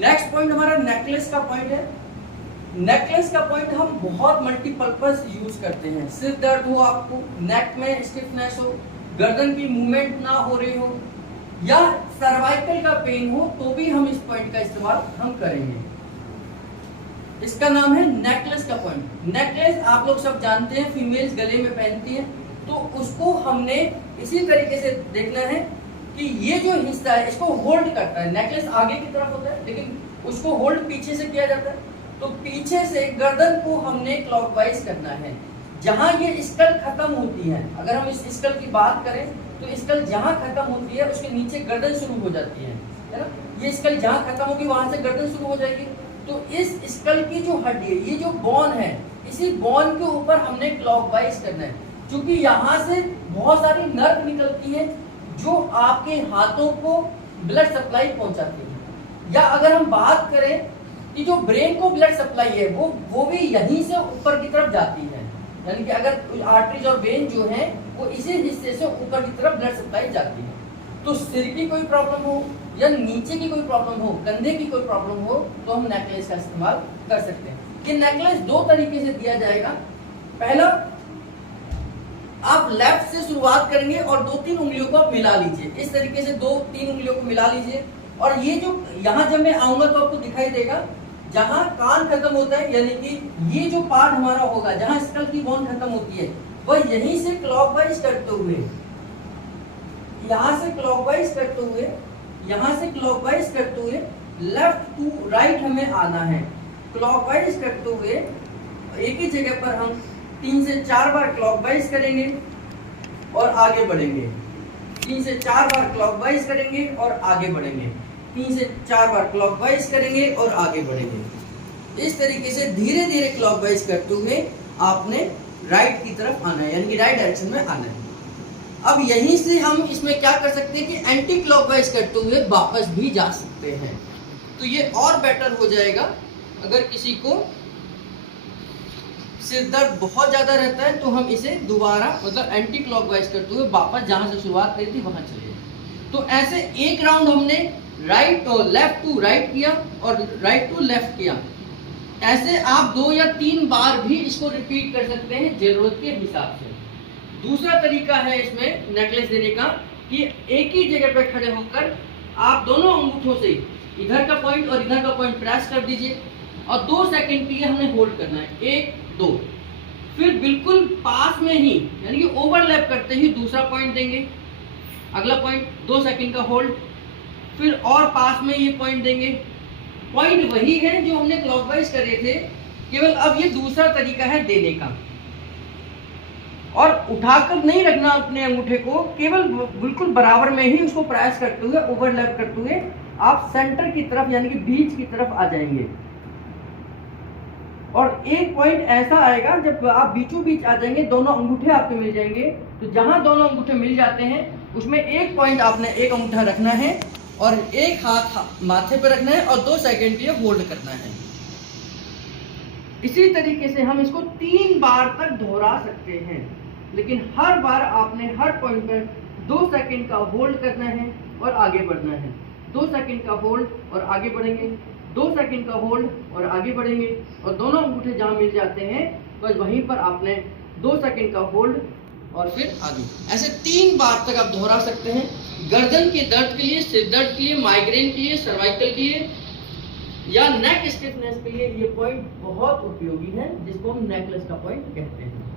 Next point हमारा necklace का point है। नेकलेस का पॉइंट हम बहुत मल्टीपर्पज यूज करते हैं। सिर दर्द हो आपको, नेक में स्टिफनेस हो, गर्दन की मूवमेंट ना हो रही हो, या सर्वाइकल का पेन हो, तो भी हम इस पॉइंट का इस्तेमाल हम करेंगे। इसका नाम है नेकलेस का पॉइंट। नेकलेस आप लोग सब जानते हैं, फीमेल्स गले में पहनती हैं, तो उसको हमने इसी तरीके से देखना है कि ये जो हिस्सा है इसको होल्ड करता है। नेकलेस आगे की तरफ होता है लेकिन उसको होल्ड पीछे से किया जाता है, तो पीछे से गर्दन को हमने क्लॉकवाइज करना है। जहां ये स्कल खत्म होती है, अगर हम इस स्कल की बात करें तो स्कल जहां खत्म होती है उसके नीचे गर्दन शुरू हो जाती है ना। ये स्कल जहां खत्म होगी वहां से गर्दन शुरू हो जाएगी। तो इस स्कल की जो हड्डी है, ये जो बोन है, इसी बोन के ऊपर हमने क्लॉकवाइज करना है, क्योंकि यहाँ से बहुत सारी नर्व निकलती है जो आपके हाथों को ब्लड सप्लाई पहुंचाती है। या अगर हम बात करें कि जो ब्रेन को ब्लड सप्लाई है वो भी यहीं से ऊपर की तरफ जाती है, यानी कि अगर आर्टरीज और वेन जो है वो इसी हिस्से से ऊपर की तरफ ब्लड सप्लाई जाती है। तो सिर की कोई प्रॉब्लम हो या नीचे की कोई प्रॉब्लम हो, कंधे की कोई प्रॉब्लम हो, तो हम नेकलेस का इस्तेमाल कर सकते हैं। ये नेकलेस दो तरीके से दिया जाएगा। पहला, आप लेफ्ट से शुरुआत करेंगे और 2-3 उंगलियों को आप मिला लीजिए। इस तरीके से 2-3 उंगलियों को मिला लीजिए, और ये जो यहाँ जब मैं आऊंगा तो आपको दिखाई देगा, जहां कान खत्म होता है, यानी कि ये जो पार्ट हमारा होगा जहां स्कल की बोन खत्म होती है, वह यहीं से क्लॉकवाइज करते हुए, यहां से क्लॉकवाइज करते हुए, यहां से क्लॉकवाइज करते हुए लेफ्ट टू राइट हमें आना है। क्लॉकवाइज करते हुए एक ही जगह पर हम 3 से 4 बार क्लॉकवाइज करेंगे और आगे बढ़ेंगे। 3 से 4 बार क्लॉकवाइज करेंगे और आगे बढ़ेंगे। 3 से 4 बार क्लॉकवाइज करेंगे और आगे बढ़ेंगे। इस तरीके से धीरे धीरे क्लॉकवाइज करते हुए आपने राइट की तरफ आना है, यानी कि राइट डायरेक्शन में आना है। अब यहीं से हम इसमें क्या कर सकते हैं कि एंटी क्लॉकवाइज करते हुए वापस भी जा सकते हैं। तो ये और बेटर हो जाएगा। अगर किसी को सिर दर्द बहुत ज्यादा रहता है तो हम इसे दोबारा मतलब एंटी क्लॉकवाइज करते हुए वापस जहां से शुरुआत करी थी वहां चले। तो ऐसे एक राउंड हमने राइट और लेफ्ट टू राइट किया और राइट टू लेफ्ट किया। ऐसे आप 2 या 3 बार भी इसको रिपीट कर सकते हैं जरूरत के हिसाब से। दूसरा तरीका है इसमें नेकलेस देने का कि एक ही जगह पर खड़े होकर आप दोनों अंगूठों से इधर का पॉइंट और इधर का पॉइंट प्रेस कर दीजिए और 2 सेकंड के लिए हमने होल्ड करना है, 1 2। फिर बिल्कुल पास में ही यानी कि ओवरलैप करते ही दूसरा पॉइंट देंगे, अगला पॉइंट 2 सेकंड का होल्ड, फिर और पास में ये पॉइंट देंगे। पॉइंट वही है जो हमने क्लॉकवाइज करे थे, केवल अब ये दूसरा तरीका है देने का। और उठाकर नहीं रखना अपने अंगूठे को, केवल बिल्कुल बराबर में ही उसको प्रेस करते हुए ओवरलैप करते हुए आप सेंटर की तरफ यानी कि बीच की तरफ आ जाएंगे। और एक पॉइंट ऐसा आएगा जब आप बीचों बीच आ जाएंगे, दोनों अंगूठे आपके मिल जाएंगे। तो जहां दोनों अंगूठे मिल जाते हैं उसमें एक पॉइंट आपने एक अंगूठा रखना है और एक हाथ माथे पर रखना है और 2 सेकंड के लिए होल्ड करना है। इसी तरीके से हम इसको 3 बार तक दोहरा सकते हैं, लेकिन हर बार आपने हर पॉइंट पर 2 सेकंड का होल्ड करना है और आगे बढ़ना है। 2 सेकंड का होल्ड और आगे बढ़ेंगे, 2 सेकंड का होल्ड और आगे बढ़ेंगे, और दोनों अंगूठे जहां मिल जाते हैं बस वहीं पर आपने 2 सेकंड का होल्ड और फिर आगे। ऐसे 3 बार तक आप दोहरा सकते हैं। गर्दन के दर्द के लिए, सिर दर्द के लिए, माइग्रेन के लिए, सर्वाइकल के लिए या नेक स्टिफनेस के लिए ये पॉइंट बहुत उपयोगी है, जिसको हम नेकलेस का पॉइंट कहते हैं।